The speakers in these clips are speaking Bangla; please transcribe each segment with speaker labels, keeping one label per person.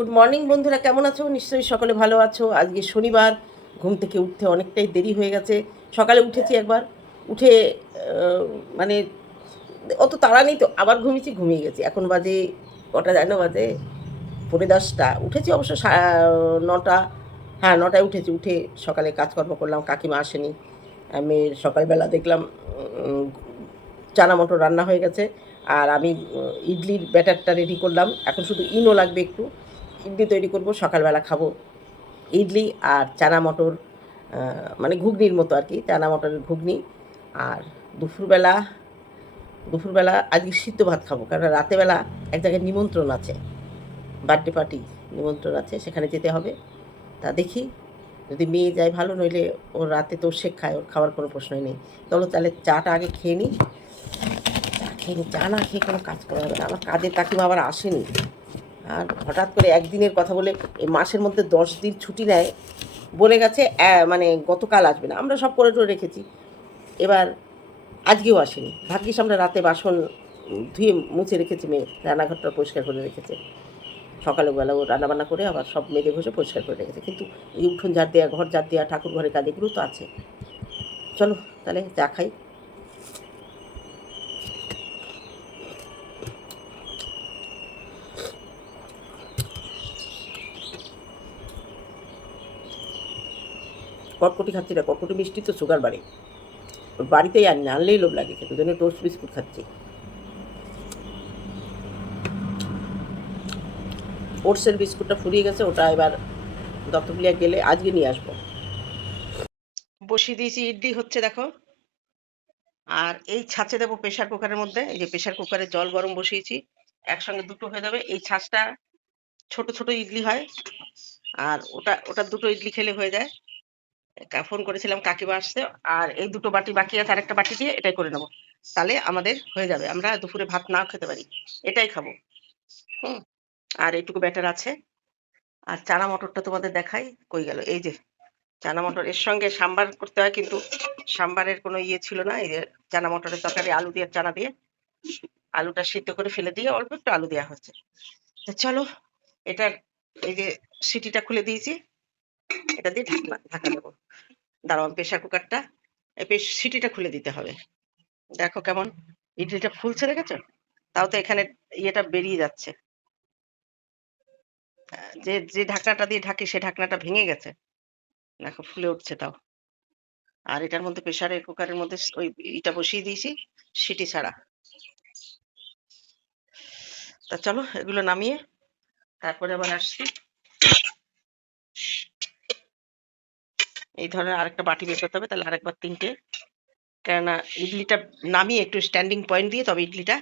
Speaker 1: গুড মর্নিং বন্ধুরা, কেমন আছো? নিশ্চয়ই সকলে ভালো আছো। আজকে শনিবার, ঘুম থেকে উঠতে অনেকটাই দেরি হয়ে গেছে। সকালে উঠেছি একবার, উঠে মানে অত তাড়া নেই তো, আবার ঘুমিয়েছি, ঘুমিয়ে গেছি। এখন বাজে কটা, জানো, বাজে পরে দশটা। উঠেছি অবশ্য নটা হ্যাঁ নটায় উঠেছি। উঠে সকালে কাজকর্ম করলাম, কাকিমা আসেনি। আমি সকালবেলা দেখলাম চানা মটর রান্না হয়ে গেছে। আর আমি ইডলির ব্যাটারটা রেডি করলাম। এখন শুধু ইনো লাগবে একটু। ইডলি তৈরি করব, সকালবেলা খাব। ইডলি আর চানা মটর মানে ঘুগনির মতো আর কি, চানা মটরের ঘুগনি। আর দুপুরবেলা দুপুরবেলা আজকে সিদ্ধ ভাত খাব কারণ রাতেবেলা এক জায়গায় নিমন্ত্রণ আছে। বার্থডে পার্টি নিমন্ত্রণ আছে, সেখানে যেতে হবে। তা দেখি, যদি মেয়ে যায় ভালো, নইলে ওর রাতে তো শেখ খায়, ওর খাওয়ার কোনো প্রশ্নই নেই। চলো তাহলে চাটা আগে খেয়ে নিই চা খেয়ে নিই চা না খেয়ে কোনো কাজ করা হবে না। আমার কাজের কাকিমা আবার আসেনি। আর হঠাৎ করে একদিনের কথা বলে এই মাসের মধ্যে দশ দিন ছুটি নেয়, বলে গেছে মানে গতকাল আসবে না। আমরা সব করে টরে রেখেছি। এবার আজকেও আসেনি। ভাগ্যিস আমরা রাতে বাসন ধুয়ে মুছে রেখেছি মেয়ে। রান্নাঘরটা পরিষ্কার করে রেখেছে। সকালবেলা ও রান্নাবান্না করে আবার সব মেজে ঘষে পরিষ্কার করে রেখেছে। কিন্তু এই উঠোন ঝাড় দেওয়া ঘর ঝাড় দেওয়া ঠাকুর ঘরের কাজ এগুলো তো আছে। চলো তাহলে চা খাই। কটকটি খাচ্ছি না কটকটি মিষ্টি তো সুগার বাড়ে। বাড়িতেই আনি না আনলেই লোভ লাগে, খেতে জন্য টোস্ট বিস্কুট খাচ্ছি। ওটসের বিস্কুটটা ফুরিয়ে গেছে, ওটা এবার দত্তপুলিয়া গেলে আজকে নিয়ে আসব। বসিয়ে দিয়েছি, ইডলি হচ্ছে দেখো। আর এই ছাঁচে দেবো প্রেশার কুকারের মধ্যে, এই যে প্রেশার কুকারে জল গরম বসিয়েছি। একসঙ্গে দুটো হয়ে যাবে, এই ছাঁচটা ছোট ছোট ইডলি হয়। আর ওটা ওটা দুটো ইডলি খেলে হয়ে যায়। ফোন করেছিলাম কাকিমা আসছে আর এই দুটো বাটি বাকি আছে, আরেকটা বাটি দিয়ে এটাই করে নেব। তাহলে আমাদের হয়ে যাবে, আমরা দুপুরে ভাত নাও খেতে পারি, এটাই খাব। হুম, আর এইটুকু ব্যাটার আছে। আর চানা মটরটা তোমাদের দেখাই, কই গেল, এই যে, চানা মটর, এর সঙ্গে সাম্বার করতে হয় কিন্তু সাম্বারের কোনো ইয়ে ছিল না, এই যে চানা মটরের তরকারি, আলু দিয়ে, চানা দিয়ে, আলুটা সিদ্ধ করে ফেলে দিয়ে অল্প একটু আলু দেওয়া হচ্ছে। চলো, এটার এই যে সিটিটা খুলে দিয়েছি। এটা দিয়ে ঢাকনা ঢাকা দেবো। দাঁড়াও প্রেশার কুকারটা সিটিটা খুলে দিতে হবে। দেখো কেমন ইডলিটা ফুলছে, দেখেছ? তাও তো এখানে ইয়েটা বেরিয়ে যাচ্ছে। যে যে ঢাকনাটা দিয়ে ঢাকি, সে ঢাকনাটা ভেঙে গেছে। দেখো, ফুলে উঠছে তাও। আর এটার মধ্যে প্রেসারের কুকারের মধ্যে ওই ইটা বসিয়ে দিয়েছি, সিটি ছাড়া। তা চলো, এগুলো নামিয়ে তারপরে আবার আসছি। এই ধরনের আরেকটা বাটি করতে হবে, তাহলে আরেকবার তিনটে। কেননা ইডলিটা নামিয়ে একটু স্ট্যান্ডিং পয়েন্ট দিয়ে তবে ইডলিটা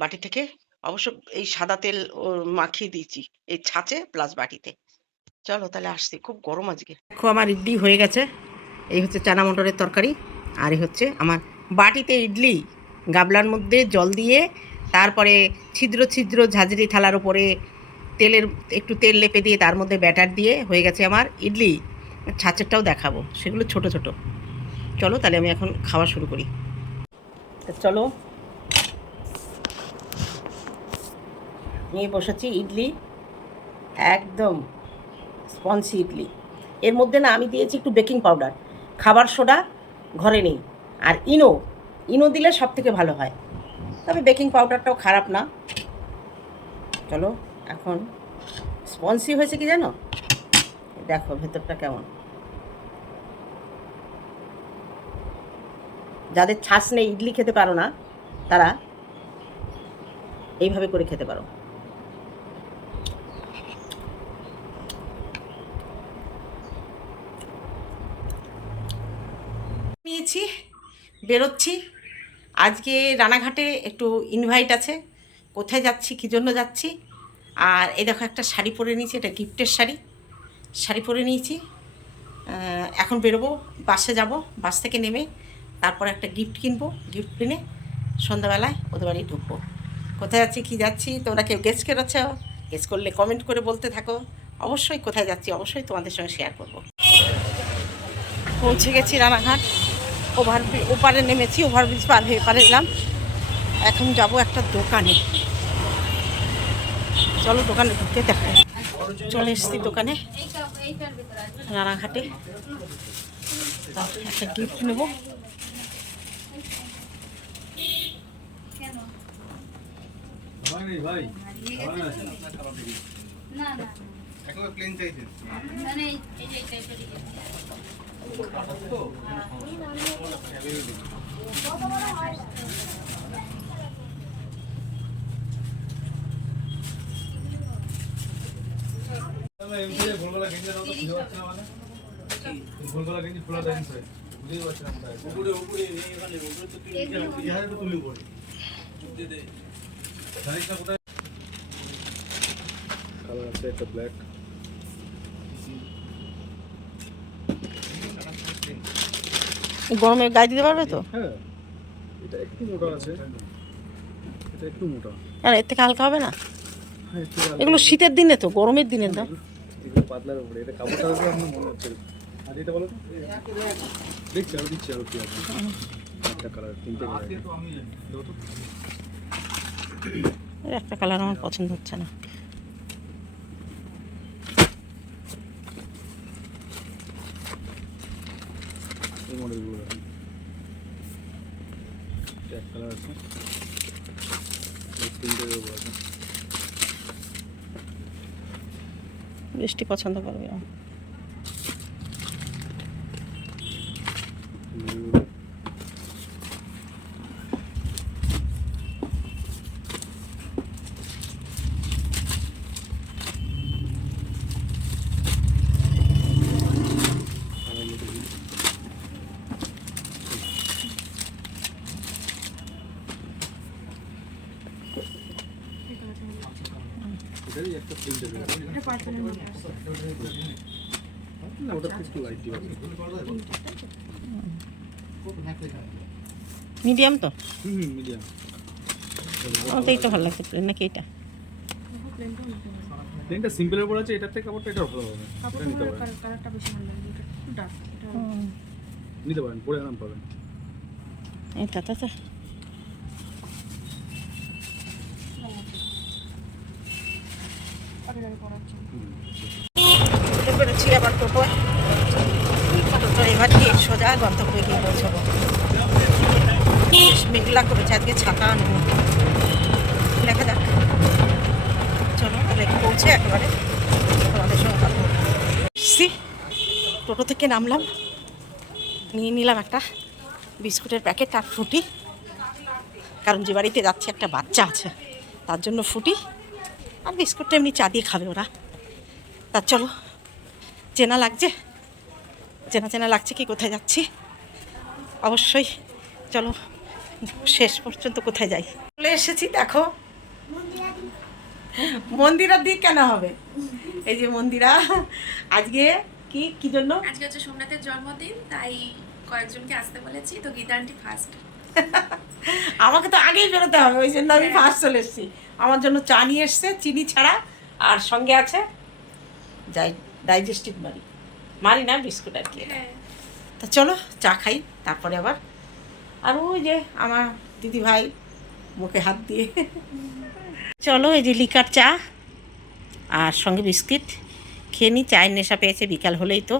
Speaker 1: বাটি থেকে অবশ্য এই সাদা তেল ও মাখিয়ে দিয়েছি, এই ছাঁচে প্লাস বাটিতে। চলো তাহলে আসছি, খুব গরম আজকে। দেখো আমার ইডলি হয়ে গেছে, এই হচ্ছে চানা মটরের তরকারি, আর এই হচ্ছে আমার বাটিতে ইডলি। গাবলার মধ্যে জল দিয়ে তারপরে ছিদ্র ছিদ্র ঝাঁঝরি থালার উপরে তেলের, একটু তেল লেপে দিয়ে তার মধ্যে ব্যাটার দিয়ে হয়ে গেছে আমার ইডলি। ছাঁচেরটাও দেখাবো। সেগুলো ছোট ছোট। চলো তাহলে আমি এখন খাওয়া শুরু করি। চলো। নিয়ে বসেছি ইডলি। একদম স্পঞ্জি ইডলি। এর মধ্যে না আমি দিয়েছি একটু বেকিং পাউডার। খাবার সোডা ঘরে নেই। আর ইনো ইনো দিলে সব থেকে ভালো হয়। তবে বেকিং পাউডারটাও খারাপ না। চলো, এখন স্পঞ্জি হয়েছে কি জানো? দেখো ভেতরটা কেমন। যাদের ছাঁচ নেই, ইডলি খেতে পারো না, তারা এইভাবে করে খেতে পারো। নিয়েছি, বেরোচ্ছি। আজকে রানাঘাটে একটু ইনভাইট আছে, কোথায় যাচ্ছি, কী জন্য যাচ্ছি? আর এই দেখো একটা শাড়ি পরে নিয়েছি, এটা গিফটের শাড়ি। শাড়ি পরে নিয়েছি। এখন বেরোবো, বাসে যাব, বাস থেকে নেমে তারপর একটা গিফট কিনবো গিফট কিনে সন্ধ্যাবেলায় ওদের বাড়ি ঢুকবো। কোথায় যাচ্ছি, কী যাচ্ছি, তোমরা কেউ গেস করেছ? গেস করলে কমেন্ট করে বলতে থাকো। অবশ্যই কোথায় যাচ্ছি, অবশ্যই তোমাদের সঙ্গে শেয়ার করব। পৌঁছে গেছি রানাঘাট। ওভার ওপারে নেমেছি, ওভারব্রিজ পার হয়ে এপারে এলাম। এখন যাব একটা দোকানে। চলো দোকানে ঢুকে দেখাই
Speaker 2: চলে এসেছি দোকানে রানাঘাটে। একটা গিফট নেব।
Speaker 3: না না
Speaker 4: একেবারে প্লেন চাইছেন
Speaker 3: মানে এই এই যে এই টাইপেরই
Speaker 4: এমসি ভুলভাল গেঞ্জি দাও তো বুঝতে পারছি না মানে ভুলভাল গেঞ্জি খোলা দেন স্যার বুঝতেই পারছি না কোথায় উপরে উপরে এখানে উপরে তো তুই ইহারে তো তুলি উপরে জানিস না কোথায় কালার আছে একটা ব্ল্যাক
Speaker 2: গরমে গায়ে দিতে পারবে তো?
Speaker 4: হ্যাঁ। এটা একটু মোটা আছে। এটা একটু মোটা।
Speaker 2: আর এর থেকে হালকা হবে না?
Speaker 4: হ্যাঁ
Speaker 2: এগুলো শীতের দিনে তো গরমের দিনে না
Speaker 4: এগুলো পাতলার উপরে এটা কাপড়টা উপরে আমার মনে হচ্ছে। আর এটা বলো তো? দেখছি আরও দিচ্ছি আরও কি আছে একটা কালার তিনটে কালার দাও তো
Speaker 2: একটা কালার আমার পছন্দ হচ্ছে না।
Speaker 4: এই মডেলগুলো এক কালার আছে। এই তিনটে আছে
Speaker 2: বৃষ্টি পছন্দ করবে।
Speaker 4: ব্লু। আর এই দেখুন। এটারই একটা প্রিন্ট দেবে না ওটা একটু লাইট দিবা
Speaker 2: মিডিয়াম তো?
Speaker 4: মিডিয়াম
Speaker 2: আমার তো ভালো লাগছে প্লেন নাকি এটা?
Speaker 4: প্লেনটা সিম্পলের উপর আছে এটার থেকে কাপড়টা এটাও ভালো হবে। এটা নিতে পারেন।
Speaker 5: কালারটা বেশি ভালো লাগে এটা একটু ডার্ক এটা
Speaker 4: নিতে পারেন পরে আরাম পাবেন।
Speaker 2: এটা তো। আবার টোটোয় টোটো এবার দিয়ে সোজা গন্তব্যে গিয়ে পৌঁছাবো। মেঘলা করেছে, আজকে ছাতা আনব। দেখা যাক। চলো পৌঁছে একেবারে তোমাদের টোটো থেকে নামলাম। নিয়ে নিলাম একটা বিস্কুটের প্যাকেট আর ফ্রুটি কারণ যে বাড়িতে যাচ্ছে একটা বাচ্চা আছে, তার জন্য ফুটি। আর বিস্কুটটা এমনি চা দিয়ে খাবে ওরা। তা চলো চেনা লাগছে? চেনা চেনা লাগছে কি কোথায় যাচ্ছি? অবশ্যই চলো শেষ পর্যন্ত কোথায় যাই? চলে এসেছি দেখো। মন্দিরার দিক কেন হবে? এই যে মন্দিরা আজকে কি কি জন্য?
Speaker 6: আজকে হচ্ছে সোমনাথের জন্মদিন তাই কয়েকজনকে আসতে বলেছি তো গীতা আন্টি ফার্স্ট
Speaker 2: আমাকে তো আগেই বেরোতে হবে ওই জন্য আমি ফার্স্ট চলে এসেছি। আমার জন্য চা নিয়ে এসছে চিনি ছাড়া আর সঙ্গে আছে ডাইজেস্টিভ মারি। মারি না বিস্কুট আর কি
Speaker 6: হ্যাঁ।
Speaker 2: তা চলো চা খাই তারপরে আবার। আর ওই যে আমার দিদি ভাই মুখে হাত দিয়ে। চলো এই যে লিকার চা আর সঙ্গে বিস্কিট। খেয়ে নিই চায়ের নেশা পেয়েছে বিকাল হলেই তো।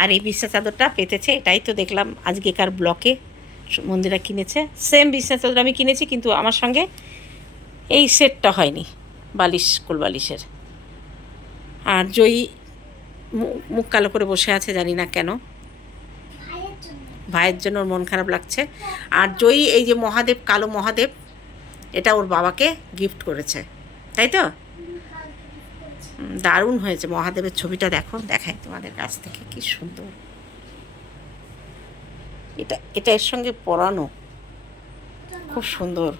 Speaker 2: আর এই বিছনা চাদরটা পেতেছে এটাই তো দেখলাম আজকেকার ব্লকে। মন্দিরা কিনেছে। সেম বিছনা চাদর আমি কিনেছি কিন্তু আমার সঙ্গে এই সেটটা হয়নি, বালিশ, কোল বালিশের। আর জয়ী মুখ কালো করে বসে আছে, জানি না কেন। ভাইয়ের জন্য ওর মন খারাপ লাগছে। আর জয়ী এই যে মহাদেব, কালো মহাদেব, এটা ওর বাবাকে গিফট করেছে। তাই তো? দারুণ হয়েছে। মহাদেবের ছবিটা দেখো, দেখাই তোমাদের কাছ থেকে, কি সুন্দর। এটা এটা এর সঙ্গে পরানো। খুব সুন্দর।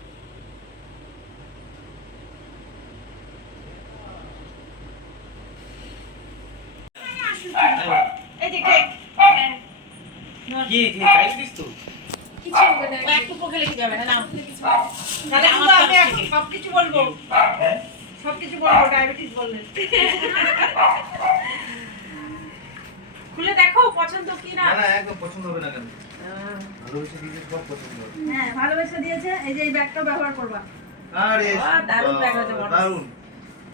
Speaker 2: সবকিছু বলব। সবকিছু বলব ডায়াবেটিস বললেন। খুলে দেখো পছন্দ কি না?
Speaker 4: না একদম পছন্দ হবে না কেন? ভালোবেসে দিয়েছে সব পছন্দ হবে।
Speaker 5: হ্যাঁ ভালোবেসে দিয়েছে এই যে এই ব্যাগটা ব্যবহার করবা।
Speaker 4: আরে
Speaker 2: বাহ, দারুণ ব্যাগ হয়েছে
Speaker 4: দারুণ।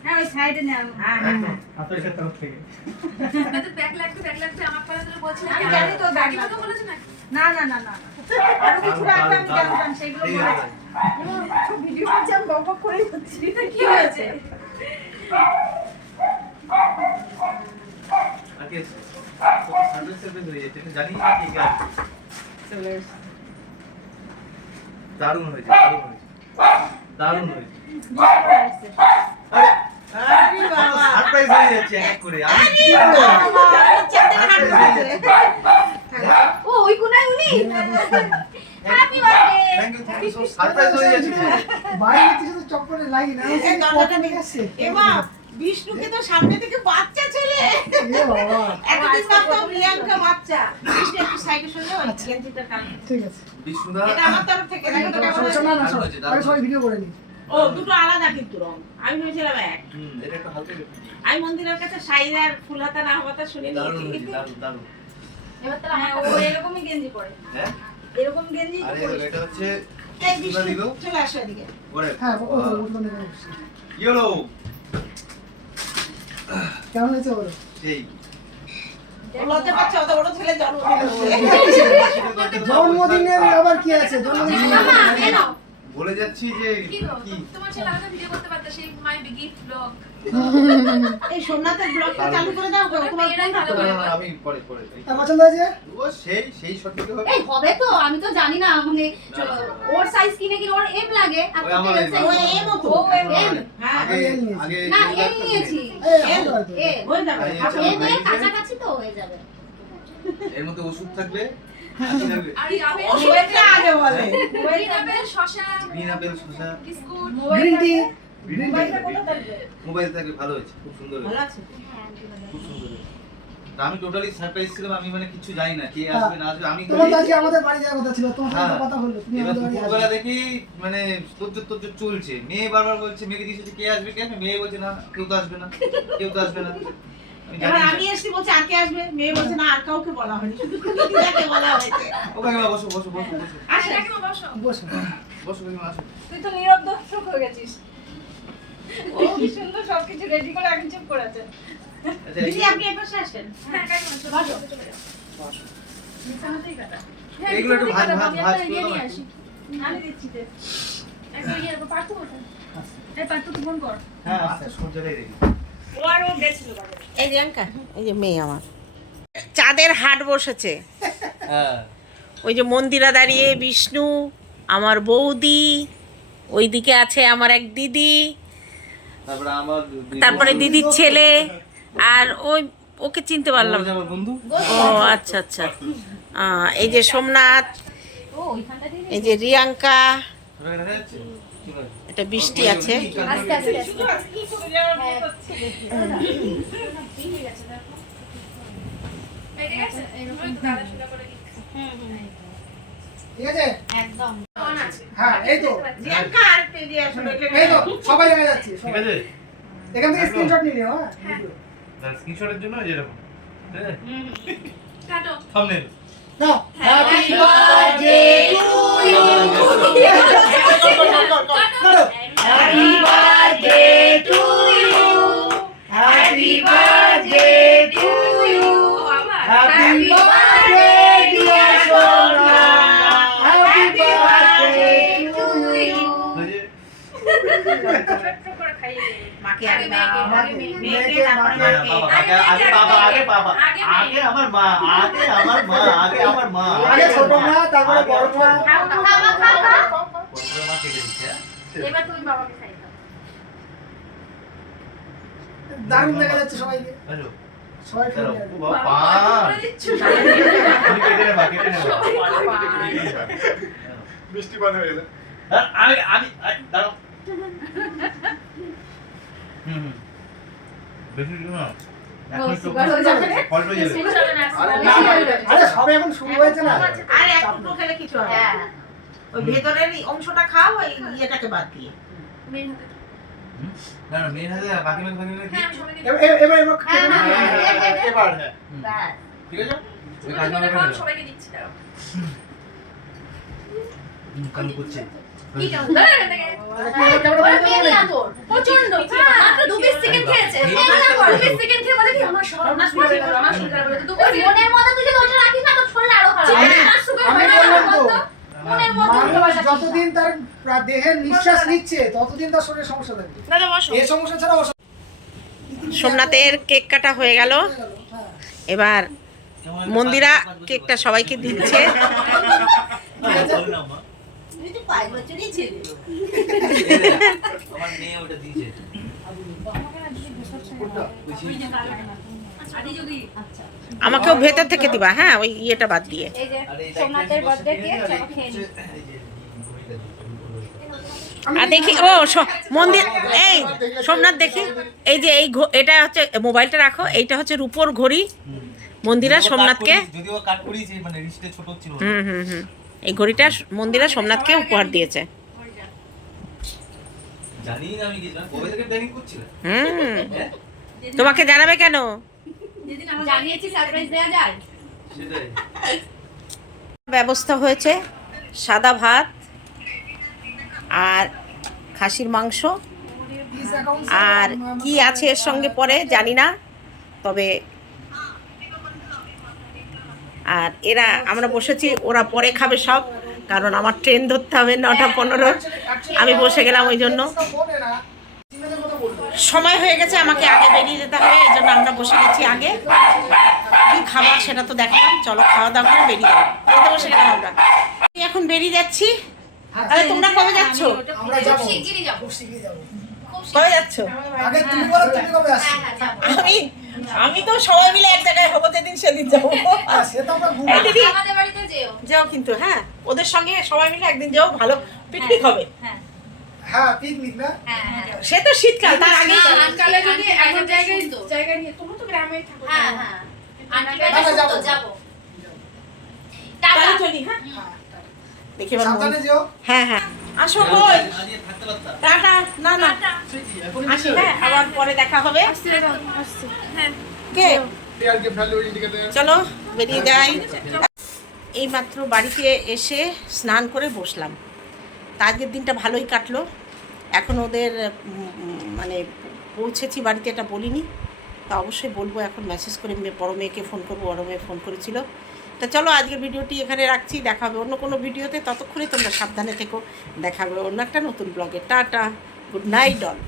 Speaker 5: হ্যাঁ ওই সাইডে নেও
Speaker 2: হ্যাঁ হ্যাঁ হ্যাঁ।
Speaker 4: আপনাদের থেকে
Speaker 6: আপনাদের ব্যাগ লাগবে ব্যাগ লাগবে আমার পালা ধরে বলছিলেন
Speaker 5: আমি জানি তো ব্যাগ
Speaker 6: তো
Speaker 5: লাগবে।
Speaker 6: না
Speaker 5: না না না না। আরও কিছু রাখবে জানতাম সেগুলো বলেছে। ভিডিও করছি আমি বক বক করে যাচ্ছি।
Speaker 6: কি হয়েছে?
Speaker 7: আজকে সার্ভিস সার্ভিস হয়ে যাচ্ছে জানি না কি গান।
Speaker 2: চলে
Speaker 7: দারুণ হয়েছে দারুণ হয়েছে। দারুণ হয়েছে।
Speaker 2: আরে!
Speaker 7: সারপ্রাইজ হয়ে যাচ্ছে এক এক করে। আমি কি
Speaker 2: বাবা, এই চাঁদের হাট
Speaker 7: Surprise হয়ে
Speaker 2: বসেছে।
Speaker 5: ও ওই কোনায় উনি? Happy birthday
Speaker 7: thank you thank you so surprise হয়ে যাচ্ছে।
Speaker 8: বাইরে থেকে তো চক্করে লাগি না
Speaker 2: এই দরজাটা নিয়ে আসছে। এমা, বিষ্ণুকে তো সামনে থেকে বাচ্চা ছেলে। এতদিন ভাবতাম প্রিয়াঙ্কা বাচ্চা। বিষ্ণু একটু সাইডে সরে
Speaker 8: আচ্ছা। ঠিক আছে।
Speaker 7: বিষ্ণুদা
Speaker 2: এটা আমার তরফ থেকে। দেখো তো কেমন
Speaker 8: আমি সবাই ভিডিও করে নিই।
Speaker 2: ও দুটো আলাদা কিন্তু রং আমি ভেবেছিলাম এক আমি মন্দিরের কাছে সাইদার ফুলহাতা না হওয়াটা শুনে নিয়েছি
Speaker 7: হয়েছে দারুণ দারুণ
Speaker 5: এবার তাহলে হ্যাঁ ও এরকমই গেঞ্জি পরে
Speaker 7: হ্যাঁ
Speaker 5: এরকম গেঞ্জি
Speaker 7: আরে এটা হচ্ছে
Speaker 2: এই
Speaker 7: বিষ্ণু দিল
Speaker 2: বিষ্ণু চলে আসো এদিকে
Speaker 8: হ্যাঁ ও ও ওখানে করে বসছি।
Speaker 7: ইয়েলো
Speaker 8: কেমন হয়েছে বলো
Speaker 7: সেই
Speaker 2: লজ্জা পাচ্ছে অত বড় ছেলে জন্মদিন।
Speaker 8: জন্মদিনের আবার কি আছে জন্মদিন
Speaker 7: বলে যাচ্ছি যে
Speaker 6: কি তোমার ছেলে আলাদা ভিডিও করতে পারতো সেই মাই গিফট ব্লগ।
Speaker 2: এই সোমনাথের ব্লগটা চালু করে দাও গো, তোমার
Speaker 6: ভালো
Speaker 7: আমি পরে পরে
Speaker 8: পছন্দ হয়েছে?
Speaker 7: ও সেই সেই সঠিক হবে।
Speaker 9: এই হবে তো আমি তো জানি না মানে ওর সাইজ কিনে কি ওর এম লাগে। আর
Speaker 2: ও এম ও তো।
Speaker 9: ও এম
Speaker 2: হ্যাঁ।
Speaker 7: আগে আগে
Speaker 9: না এম নিয়েছি।
Speaker 2: এম, হয়ে যাবে। আচ্ছা,
Speaker 7: আচ্ছা।
Speaker 9: এম এর কাছাকাছি তো হয়ে যাবে।
Speaker 7: এর মধ্যে ওষুধ থাকবে। মোবাইল থাকবে ভালো হয়েছে খুব সুন্দর
Speaker 2: আছে?
Speaker 7: খুব সুন্দর আমি টোটালি সারপ্রাইজ ছিলাম আমি মানে কিছু জানি না কে
Speaker 8: হ্যাঁ।
Speaker 7: আসবে না আসবে আমি
Speaker 8: তোমার তো আজকে আমাদের বাড়ি যাওয়ার কথা ছিল তোমার সাথে
Speaker 7: হ্যাঁ।
Speaker 8: কথা হলো তুমি আমাদের বাড়ি আসবে।
Speaker 7: দেখি মানে তোর তোর চলছে। মেয়ে বারবার বলছে মেয়েকে দিয়েছে কে আসবে কে আসবে? মেয়ে বলছে না কেউ তো আসবে না কেউ তো আসবে না।
Speaker 2: এবার আমি
Speaker 7: না।
Speaker 2: এসছি বলছে আর কে আসবে? মেয়ে বলছে না আর কাউকে বলা হয়নি শুধু দিদাকে বলা হয়েছে।
Speaker 7: ও কাকিমা বসো বসো বসো বসো।
Speaker 2: আসে
Speaker 6: কাকিমা বসো।
Speaker 8: বসো।
Speaker 7: বসো কাকিমা আসো।
Speaker 5: তুই তো নীরব দর্শক হয়ে গেছিস। ও কি সুন্দর সবকিছু রেডি করে এখন চুপ করেছে
Speaker 7: আচ্ছা
Speaker 2: দিদি আপনি পাশে আসেন।
Speaker 6: হ্যাঁ কাকিমা
Speaker 2: বসো।
Speaker 6: কাটা হ্যাঁ,
Speaker 7: এগুলো একটু ভাজ ভাজ
Speaker 6: আমি
Speaker 7: ভাজ করে দাও।
Speaker 5: দিচ্ছি তে।
Speaker 6: একবার ইয়ে করব, পারতো কোথায়?
Speaker 5: এই পাত্র তো ফোন কর।
Speaker 7: হ্যাঁ আচ্ছা সব জায়গায়
Speaker 2: এই রিয়াঙ্কা এই যে মেয়ে আমার। চাঁদের হাট বসেছে।
Speaker 7: হ্যাঁ।
Speaker 2: ওই যে মন্দিরা দাঁড়িয়ে বিষ্ণু আমার বৌদি ওইদিকে আছে আমার এক দিদি
Speaker 7: তারপরে আমার দিদি-
Speaker 2: তারপরে দিদির ছেলে আর ওই ওকে চিনতে পারলাম
Speaker 7: ও
Speaker 2: আচ্ছা আচ্ছা। এই যে সোমনাথ এই যে রিয়াঙ্কা। এটা বৃষ্টি আছে।
Speaker 9: আস্তে আস্তে আস্তে।
Speaker 6: ঠিক আছে? ওই তো দাদা সোজা করে দিচ্ছে।
Speaker 8: ঠিক আছে।
Speaker 9: একদম
Speaker 8: হ্যাঁ এই তো।
Speaker 2: রিয়াঙ্কা আর এই যে আসলে
Speaker 8: এই তো সবাই দেখা যাচ্ছে সবাই।
Speaker 7: আছে?
Speaker 8: এখান থেকে স্ক্রিনশট নিয়ে নিও হ্যাঁ।
Speaker 7: স্ক্রিনশটের জন্য যেরকম।
Speaker 6: কাটো।
Speaker 7: Thumbnail
Speaker 8: Now, happy birthday to
Speaker 6: you. Happy birthday to
Speaker 2: you.
Speaker 6: Happy
Speaker 2: birthday.
Speaker 6: মেয়েকে। আগে
Speaker 7: আগে বাবা আগে বাবা
Speaker 6: আগে
Speaker 7: আমার মা আগে আমার মা আগে আমার মা
Speaker 8: আগে ছোট মা তারপরে বড় মা
Speaker 6: খাও, খাও, খাও।
Speaker 7: বড় মা কেটে দিচ্ছে হ্যাঁ?
Speaker 6: এবার তুমি বাবাকে খাই
Speaker 8: দারুণ দেখা যাচ্ছে সবাইকে
Speaker 7: হ্যালো
Speaker 8: সবাই
Speaker 7: দাঁড়াও, বাবা, পা। কেটে নেবা, কেটে নেবা।
Speaker 4: বৃষ্টি বাদ হয়ে গেলে
Speaker 7: আমি আমি দাঁড়াও। হুম, হুম। বেশি না।
Speaker 2: ভেতরের অংশটা খাও ওই ইয়েটাকে বাদ দিয়ে।
Speaker 6: মেয়ের
Speaker 8: যতদিন তার দেহের নিঃশ্বাস নিচ্ছে ততদিন তার শরীরে সমস্যা থাকবে। সমস্যা ছাড়া
Speaker 2: সোমনাথের কেক কাটা হয়ে গেল। এবার মন্দিরা কেকটা সবাইকে দিচ্ছে।
Speaker 7: আমার মেয়ে ওটা দিয়েছে।
Speaker 2: আমাকেও ভেতর থেকে দিবা হ্যাঁ ওই ইয়েটা বাদ দিয়ে।
Speaker 9: এই যে
Speaker 7: আরে
Speaker 2: দেখি ও স- মন্দির এই সোমনাথ দেখি। এই যে এই ঘ- এটা হচ্ছে মোবাইলটা রাখো এইটা হচ্ছে রূপোর ঘড়ি। মন্দিরা সোমনাথকে
Speaker 7: মানে রিস্টে ছোট ছিল
Speaker 2: হুম হুম হুম। এই ঘড়িটা মন্দিরা সোমনাথকে উপহার দিয়েছে।
Speaker 7: জানি না আমি কিছু না কবে থেকে প্ল্যানিং করছিলাম
Speaker 2: হুম। তোমাকে জানাবে কেন?
Speaker 9: জানিয়েছি সারপ্রাইজ দেওয়া যায়।
Speaker 2: ব্যবস্থা হয়েছে সাদা ভাত আর খাসির মাংস আর কি আছে এর সঙ্গে পরে জানি না তবে আর এরা আমরা বসেছি ওরা পরে খাবে সব কারণ আমার ট্রেন ধরতে হবে নটা পনেরো। আমি বসে গেলাম ওই জন্য। সময় হয়ে গেছে আমাকে আগে বেরিয়ে যেতে হবে এই জন্য আমরা বসে গেছি আগে। কি খাবার সেটা তো দেখালাম চলো খাওয়া দাওয়া করে বেরিয়ে যাব খেতে বসে গেলাম আমরা আমি এখন বেরিয়ে যাচ্ছি। তাহলে তোমরা কবে যাচ্ছ? কবে যাচ্ছ?
Speaker 8: আগে তুমি বলো তুমি কবে আসছো?
Speaker 9: হ্যাঁ হ্যাঁ যাব।
Speaker 2: আমি আমি তো সবাই মিলে এক জায়গায় হব যেদিন সেদিন যাব।
Speaker 8: হ্যাঁ, সে তো আমরা ঘুরবো।
Speaker 2: এই দিদি
Speaker 9: আমাদের বাড়িতে যেও।
Speaker 2: যাও কিন্তু হ্যাঁ ওদের সঙ্গে সবাই মিলে একদিন যাও ভালো পিকনিক হবে।
Speaker 9: হ্যাঁ।
Speaker 8: হ্যাঁ পিকনিক না?
Speaker 9: হ্যাঁ হ্যাঁ।
Speaker 2: সে তো শীতকাল তার আগে
Speaker 9: যদি এমন জায়গায়
Speaker 6: জায়গা নিয়ে তোমরা তো গ্রামে থাকো
Speaker 9: হ্যাঁ হ্যাঁ। আন্টি
Speaker 8: না,
Speaker 9: বাড়িতে
Speaker 8: যাব।
Speaker 9: যাব।
Speaker 2: তাহলে চলি হ্যাঁ? দেখি
Speaker 8: সাবধানে যেও।
Speaker 2: হ্যাঁ হ্যাঁ। আসো কই?
Speaker 7: আজকে থাকতে পারতাম
Speaker 2: টাটা না না। আসি হ্যাঁ আবার পরে দেখা হবে।
Speaker 6: হ্যাঁ।
Speaker 2: কে? চলো বেরিয়ে যাই। এই মাত্র বাড়িতে এসে স্নান করে বসলাম। তা আগের দিনটা ভালোই কাটলো। এখন ওদের মানে পৌঁছেছি বাড়িতে এটা বলিনি। তা অবশ্যই বলব এখন মেসেজ করে বড় মেয়েকে ফোন করব, বড় মেয়ে ফোন করেছিল। তা চলো আজকের ভিডিওটি এখানে রাখছি। দেখা হবে অন্য কোনো ভিডিওতে। ততক্ষণে তোমরা সাবধানে থেকো। দেখা হবে অন্য একটা নতুন ব্লগে টাটা গুড নাইট অল